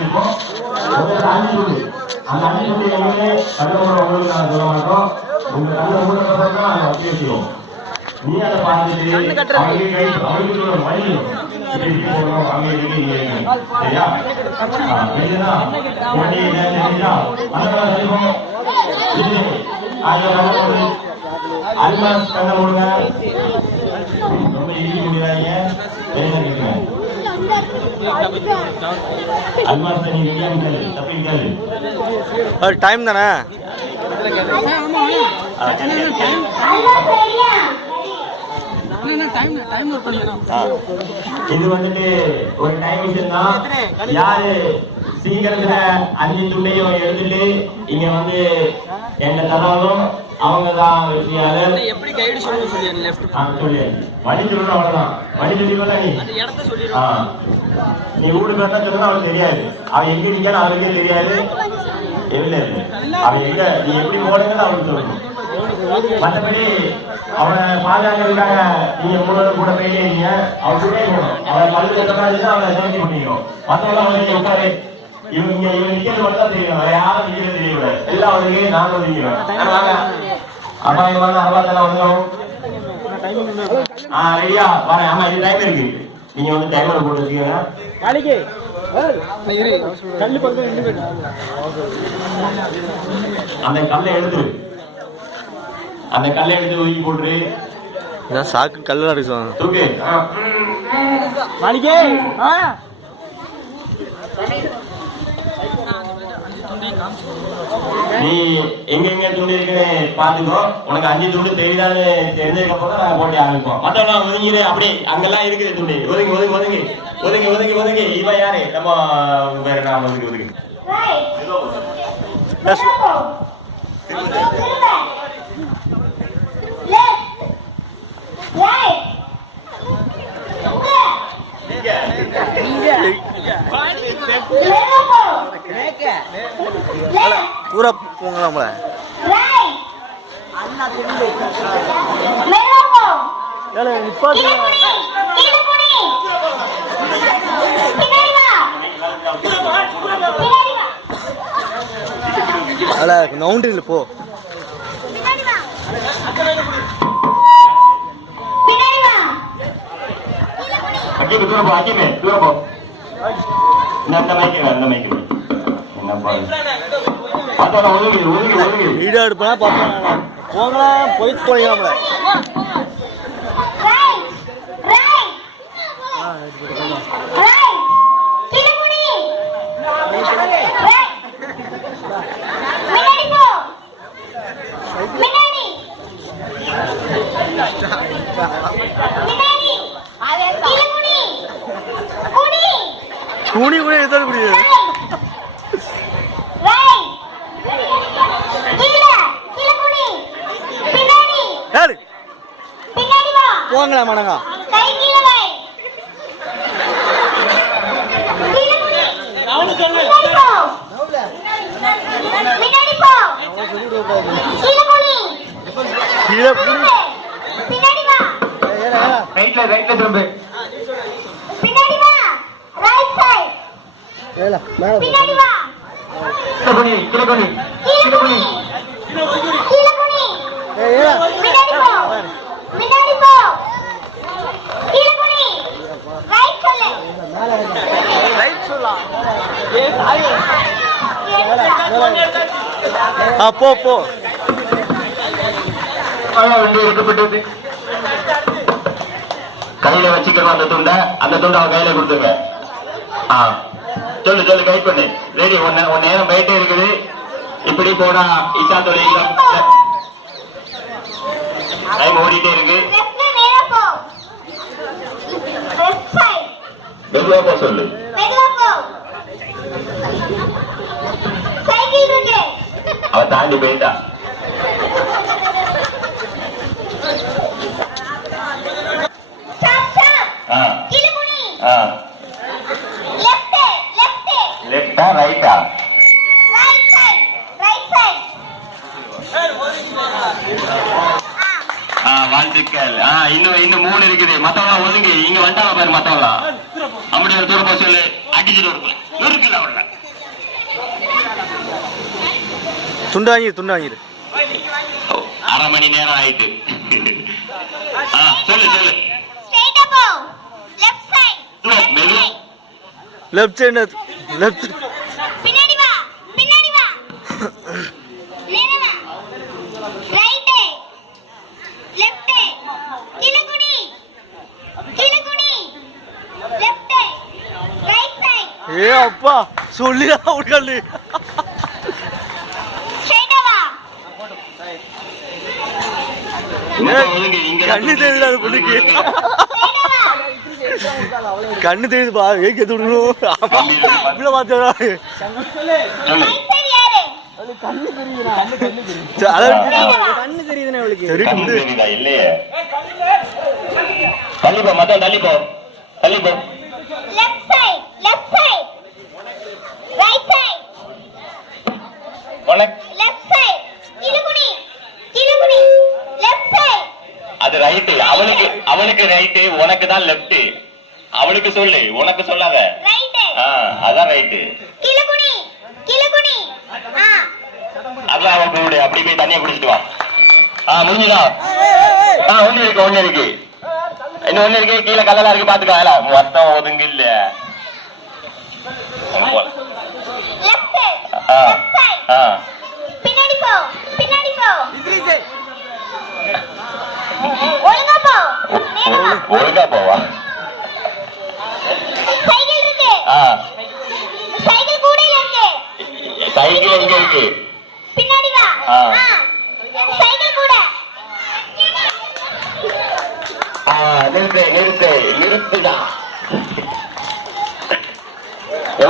இருக்கும். அஞ்சு துண்டு அந்த அஞ்சு துண்டு எங்கே கண்ணூர உங்களுக்கு நான் சொல்ல மாட்டோம். உங்க கண்ணை மூடப்பட்டா அதை அப்படியே செய்வோம். நீ அதை பார்த்துட்டு அவங்களுக்கு வழி போகணும் அங்கே சரியா அல்மாஸ் கண்ண மூடுங்க. ரொம்ப இறுதி முடியாதீங்க. கேட்கிறேன் அல்மாஸ் தண்ணி தப்பிக்காது டைம் தானே. இது வந்துட்டு ஒரு டைம் மிஷின் தான். யாரு சீக்கிரத்துல 5 துண்டையும் எடுத்துட்டு இங்க வந்து எங்க தராலும் அவங்கதான் வெற்றியாளர். எப்படி கைடு சொல்லணும் சொல்லி வழி சொல்லணும். அவ்வளவுதான் வழி சொல்லி நீ ஊடு பேர்னா சொல்லணும். அவனுக்கு தெரியாது. அவன் எங்க இருக்கான்னு அவனுக்கே தெரியாது. எதுல இருக்கு அவன் எங்க நீ எப்படி போடுங்கன்னு அவனுக்கு சொல்லணும். மற்றபடி அவனை பாதுகாக்கிறதுக்காக நீங்க மூணு கூட போயிட்டே இருக்கீங்க. அவன் கூட போகணும். அவன் பழுது அவனை சேர்த்து பண்ணிக்கணும். மற்றவங்க அவனுக்கு உட்காரு இவன் நிக்கிறது மட்டும் தான் தெரியும். வேற யாரும் நிக்கிறது தெரியல. எல்லாம் அவனுக்கு நான் ஒதுக்கிறேன். அபாயமான அபாயத்தெல்லாம் வந்துடும். ரெடியா வாங்க. ஆமா இது டைம் இருக்கு. நீங்க வந்து டைமர் போட்டு வச்சுக்கீங்க. அந்த கல்லை எடுத்துரு. அந்த கல்லை எடுத்து ஒதுக்கி போட்டுரு. சாக்கு கல்லா இருக்கு தூக்கு. நீ எங்க எங்க துண்டு இருக்குன்னு பாத்துக்கோ. உனக்கு 5 துண்டு தெரியுதான்னு தெரிஞ்சதுக்கு அப்புறம் நாங்க போட்டி ஆரம்பிப்போம். மத்தவங்க ஒதுங்கிடு. அப்படியே அங்கெல்லாம் இருக்குது துண்டு. ஒதுங்கி ஒதுங்கி ஒதுங்கி ஒதுங்கி ஒதுங்கி ஒதுங்கி. இவன் யாரு? நம்ம வேற நான் ஒதுங்கி ஒதுங்கி பூரா போங்களாம்ல. நவுண்டில் போ. வீடியோ எடுப்பா பார்த்தோம். போங்களா போயிட்டு போயிடலாம்ல. கூணி கூட எதாவது முடியாது. போங்களா மடங்கா. ரைட்ல திரும்ப. போ போ. எடுக்கப்பட்டது கையில வச்சுக்கணும். அந்த துண்டை அவன் கையில கொடுத்துருக்க. சொல்லு சொல்லு கைட் பண்ணு. ரெடி. ஒன் நேரம் போயிட்டே இருக்குது. இப்படி போனா இஷா தொழில் டைம் ஓடிட்டே இருக்கு. மெதுவா போ சொல்லு. அவ தாண்டி போயிட்டா. லெஃப்டா ரைட்டா? வாழ்த்துக்கள். இன்னும் 3 இருக்குது. மத்தவங்க ஒதுங்கி இங்க வந்துட்டாங்க பாரு. மத்தவங்க அப்படி ஒரு தூரம் போக சொல்லு. அடிச்சுட்டு இருக்குல்ல அவள துண்டு வாங்கிடு அரை மணி நேரம் ஆயிட்டு. சொல்லு லெஃப்ட் சைடு லெஃப்ட் பின்னாடி வா நேரா right left Keelakudi left right side. ஏ அப்பா சொல்லிடா உட்காந்து ஸ்ட்ரைட்டா வா. கண்ணு தெரியுது அது பொண்ணுக்கு கண்ணு தெரியுது பா ஏன் எதுவும் பார்த்தா ரைட் சைடு யாரு? கண்ணு தெரியுதுன்னு அவளுக்கு தெரியுதா இல்லையே. தள்ளிப்போ மொத்தம் தள்ளிப்போ left side right side left side Keelakudi left side. அது ரைட்டு. அவளுக்கு ரைட்டு, உனக்கு தான் லெஃப்ட். அவளுக்கு சொல்லு, உனக்கு சொல்லாத. ரைட் அதான் ரைட்டு. கீழகுடி அதான் அவளுக்கு அப்படி போய் தண்ணியை குடிச்சிட்டு வா. முடிஞ்சுதா? ஒண்ணு இருக்கு இன்னும் ஒண்ணு இருக்கு. கீழே கல்லெல்லாம் இருக்கு பாத்துக்கா. மொத்தம் ஒதுங்க இல்ல. லெஃப்ட் பின்னாடி போ ஒழுங்கா போவா. சைக்கிள் இருக்கு. சைக்கிள் கூடையில இருக்கு. சைக்கிள் எங்க இருக்கு? பின்னாடி வா. சைக்கிள் கூட. நிறுத்துடா.